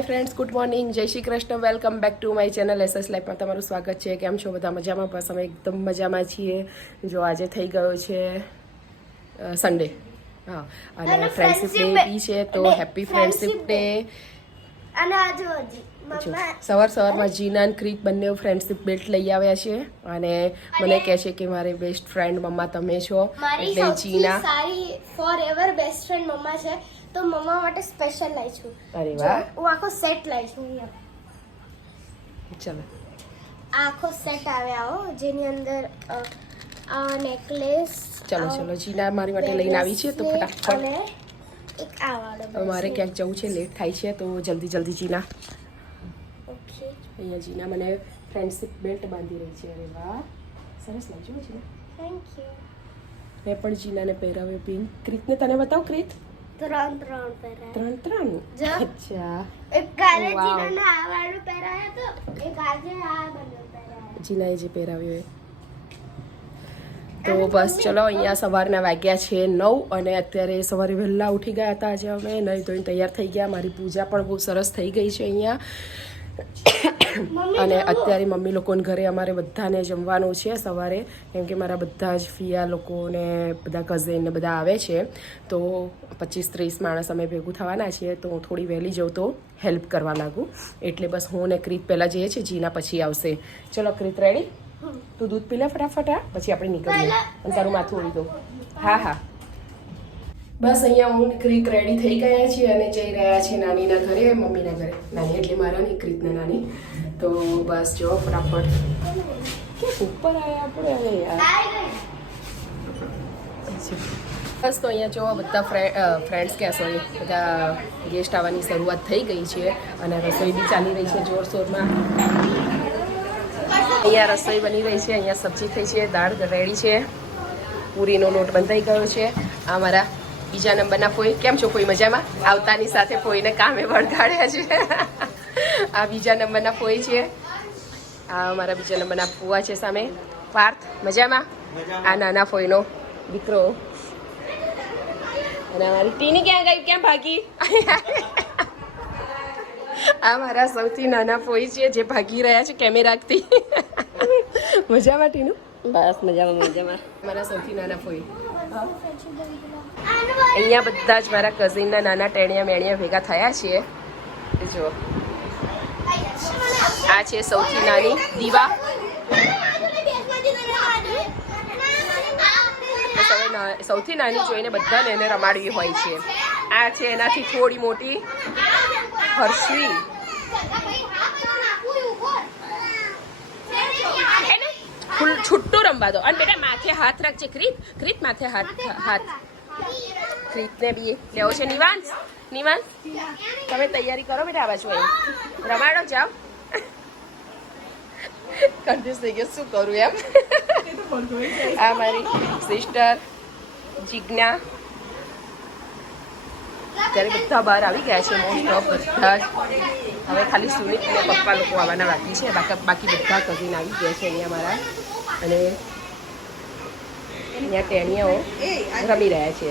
Hi friends good morning જય Shri Krishna. Welcome back to my channel S S લાઈફમાં તમારું સ્વાગત છે. કેમ છો બધા મજામાં? બસ અમે એકદમ મજામાં છીએ. જો આજે થઈ ગયો છે સન્ડે હા અને ફ્રેન્ડશિપ ડે બી છે તો. હેપી ફ્રેન્ડશિપ ડે અને આજુ સવાર સવારમાં જીના અને ક્રિક બંને ફ્રેન્ડશિપ બેલ્ટ લઈ આવ્યા છે. અને મને કહે છે કે મારી બેસ્ટ ફ્રેન્ડ મમ્મા તમે છો. એટલે જીના સારી ફોર એવર બેસ્ટ ફ્રેન્ડ મમ્મા છે. તો મમ્મા માટે સ્પેશિયલ લાવી છું. અરે વાહ. હું આખો સેટ લાવી છું અહીંયા. ચલો. આખો સેટ આવે આવો જેની અંદર આ નેકલેસ ચલો ચલો જીના મારી માટે લઈને આવી છે તો ફટાફટ. અને એક આ વાળો મારે ક્યાંક જવું છે લેટ થાય છે તો જલ્દી જલ્દી જીના ઓકે. અહીંયા જીના મને ફ્રેન્ડશિપ બેલ્ટ બાંધી રહી છે. અરે વાહ. સરસ લાગ્યું જીના થેન્ક યુ મેં પણ જીનાને પહેરાવ્યો પિંક ક્રીતને તને બતાવ ક્રીત? ત્રણ ત્રણ પહેરાય. ત્રણ ત્રણ? અચ્છા. એક કાલે જીનાને આ વાળું પહેરાયો તો એક આજે આ બંને પહેરાયો. જીનાએ જે પહેરાવ્યો એ. તો બસ ચલો અહીંયા સવારના વાગ્યા છે નવ અને અત્યારે સવારે વહેલા ઉઠી ગયા હતા આજે અમે. નહીં તો તૈયાર થઈ ગયા. મારી પૂજા પણ બહુ સરસ થઈ ગઈ છે અહીંયા. અને અત્યારે મમ્મી લોકોને ઘરે અમારે બધાને જમવાનું છે સવારે કેમ કે મારા બધા જ ફિયા લોકોને બધા કઝિન ને બધા આવે છે. તો પચીસ ત્રીસ માણસ અમે ભેગું થવાના છીએ તો હું થોડી વહેલી જઉં તો હેલ્પ કરવા લાગું. એટલે બસ હું ને ક્રીત પહેલાં જઈએ છીએ જીના પછી આવશે. ચલો ક્રીત રેડી તું દૂધ પી લે ફટાફટ હા? પછી આપણે નીકળીએ. અને તારું માથું ઉડી દો. હા હા. બસ અહીંયા હું ક્રીક રેડી થઈ ગયા છીએ અને જઈ રહ્યા છીએ નાનીના ઘરે, મમ્મીના ઘરે. નાની એટલે મારા ની ક્રીતના નાની. તો બસ જો, ફટાફટ. કેમ ઉપર આવ્યા આપણે? અરે યાર. બસ તો અહીંયા જો, બધા ફ્રેન્ડ્સ કે સોરી બધા ગેસ્ટ આવવાની શરૂઆત થઈ ગઈ છે અને રસોઈ બી ચાલી રહી છે જોરશોરમાં. અહીંયા રસોઈ બની રહી છે, અહીંયા સબ્જી થઈ છે, દાળ રેડી છે. પૂરીનો લોટ બંધાઈ ગયો છે. આ મારા બીજા નંબરના ફોઈ. કેમ છો ફોઈ? મજામાં? આવતાની સાથે ફોઈને કામે વળગાડ્યા છે. આ બીજા નંબરના ફોઈ છે. આ મારા બીજા નંબરના ફુવા છે સામે. પાર્થ મજામાં? આ નાના ફોઈનો દીકરો. અને અમારી ટીની ક્યાં ગઈ? ક્યાં ભાગી? આ મારા સૌથી નાના ફોઈ છે જે ભાગી રહ્યા છે કેમેરાથી. મજામાં ટીનું? બસ મજામાં મજામાં. મારા સૌથી નાના ફોઈ. અહીંયા બધા જ મારા કઝિનના નાના ટેણિયા મેણિયા ભેગા થયા છીએ. જો. આ છે સૌથી નાની દીવા. સૌથી નાની જોઈને બધાને એને રમાડવી હોય છે. આ છે એનાથી થોડી મોટી હર્ષવી. ફૂલ છૂટું રમવા દો. અને બેટા માથે હાથ રાખજે ક્રીત ક્રીત માથે હાથ હાથ ક્રીતને બી લેવો છે. નિવાંશ નિવાંશ તમે તૈયારી કરો બેટા આ બાજુ રમાડો જાઓ. કન્ફ્યુઝ થઈ ગયો. શું કરું એમ? આ મારી સિસ્ટર જિજ્ઞા. ત્યારે બધા બહાર આવી ગયા છે મોસ્ટ ઓફ બધા. હવે ખાલી સુનિત અને પપ્પા લોકો આવવાના બાકી છે. બાકી બાકી બધા કઝિન આવી ગયા છે અહીંયા મારા. અને અહીંયા ટેણિયાઓ રમી રહ્યા છે.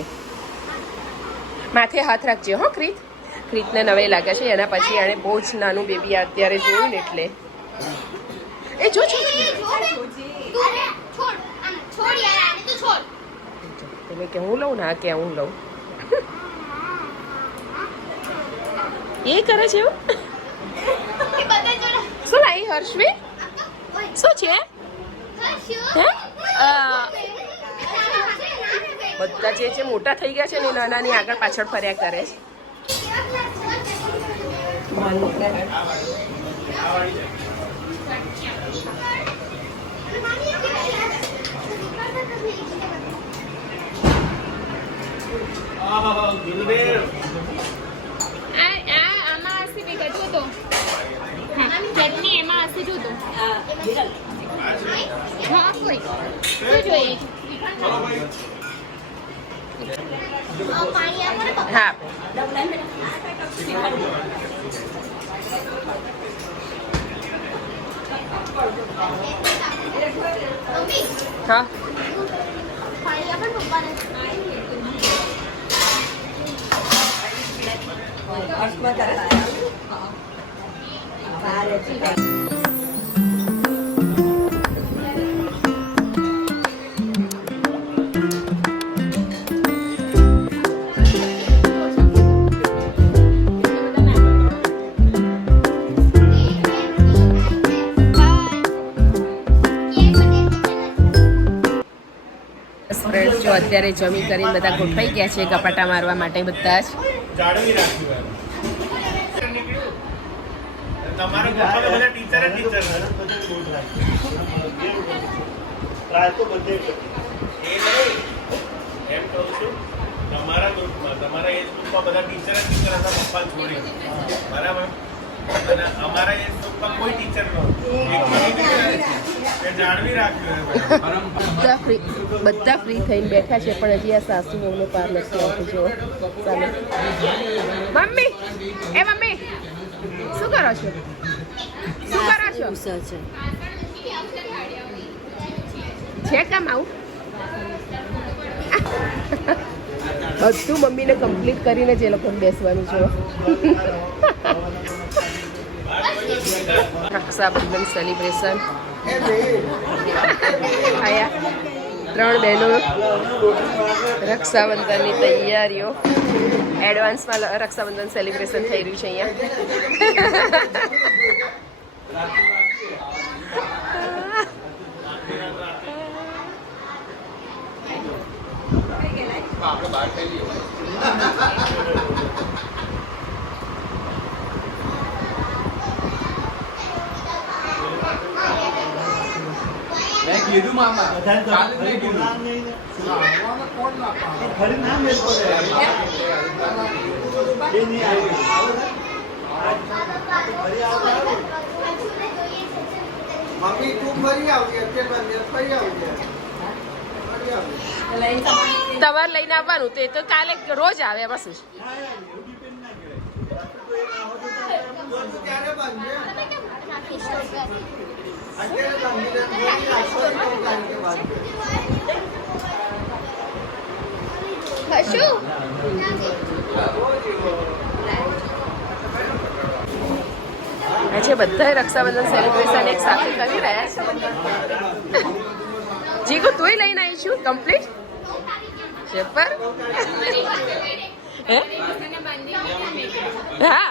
માથે હાથ રાખજે હો ક્રીત. ક્રીતને નવે લાગે છે એના પછી એણે બહુ જ નાનું બેબી અત્યારે જોયું ને એટલે. એ જો જો. તમે કે હું લઉં ના કે હું લઉં? એ કરે છે શું લાવી હર્ષવી? શું છે? બધા જે છે મોટા થઈ ગયા છે ને એ નાનાની આગળ પાછળ ફર્યા કરે છે. આ આ આમાં હશે ભેગા જોતો હા ચટણી એમાં હશે જોતો હા કોઈ શું જોઈએ હા હા અર્થમાં કરે અત્યારે જમી કરીને બધા ગોઠવાઈ ગયા છે કપાટા મારવા માટે બધા જ. જાળવી રાખ્યું એમ. તમારા ગ્રુપમાં તો બધા ટીચર જ. એ નહીં. એમ તમારા એજ ગ્રુપમાં બધા ટીચર જ ટીચર હતા પપ્પા છોડી બરાબર? અને અમારા એજ ગ્રુપમાં કોઈ ટીચર નહોતું. જાળવી રાખ્યું એમ. બધા ફ્રી બધા ફ્રી થઈને બેઠા છે પણ હજી આ સાસુ વહુનો પાર નથી આવતો જો સામે મમ્મી એ મમ્મી શું કરો છો? શું કરો છો? છે. છે કામ આવું? બધું મમ્મીને કમ્પ્લીટ કરીને જ એ લોકોને બેસવાનું છે રક્ષાબંધન સેલિબ્રેશન આયા. ત્રણ બહેનો રક્ષાબંધનની તૈયારીઓ. એડવાન્સમાં રક્ષાબંધન સેલિબ્રેશન થઈ રહ્યું છે અહીંયા. કીધું મામા. કાલે મેં કીધું. મમ્મી તું ફરી આવજે. અત્યારે ફરી આવજે. તમારે લઈને આવવાનું તો એ તો કાલે રોજ આવે બસ તું બાંધજે આજે બધા રક્ષાબંધન સેલિબ્રેશન એક સાથે કરી રહ્યા છે. જીગો, તુંય લઈને આવી છું? કમ્પ્લીટ પેપર હે? હા.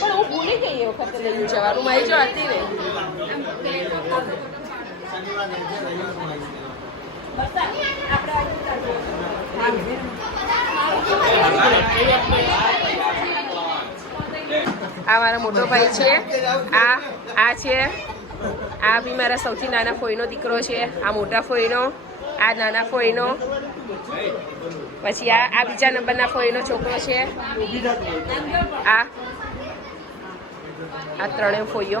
પણ હું ભૂલી ગઈ એ વખતે લઈને જવાનું. મારી જો હતી ને. આ મારો મોટો ભાઈ છે. આ આ છે. આ બી મારા સૌથી નાના ફોઈનો દીકરો છે. આ મોટા ફોઈનો, આ નાના ફોઈનો. પછી આ આ બીજા નંબરના ફોઈનો છોકરો છે. આ આ ત્રણેય ફોઈઓ.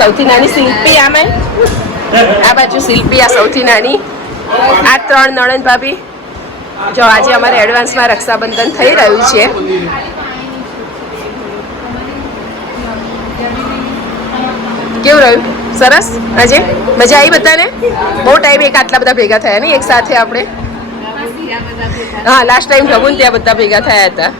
સૌથી નાની શિલ્પી આમે આ બાજુ શિલ્પી, આ સૌથી નાની. આ ત્રણ નણંદ ભાભી. જો આજે અમારે એડવાન્સમાં રક્ષાબંધન થઈ રહ્યું છે. કેવું રહ્યું? સરસ? આજે? મજા આવી બધાને? બહુ ટાઈમ એક આટલા બધા ભેગા થયા ને એક સાથે આપણે? હા લાસ્ટ ટાઈમ ગગુન ત્યાં બધા ભેગા થયા હતા.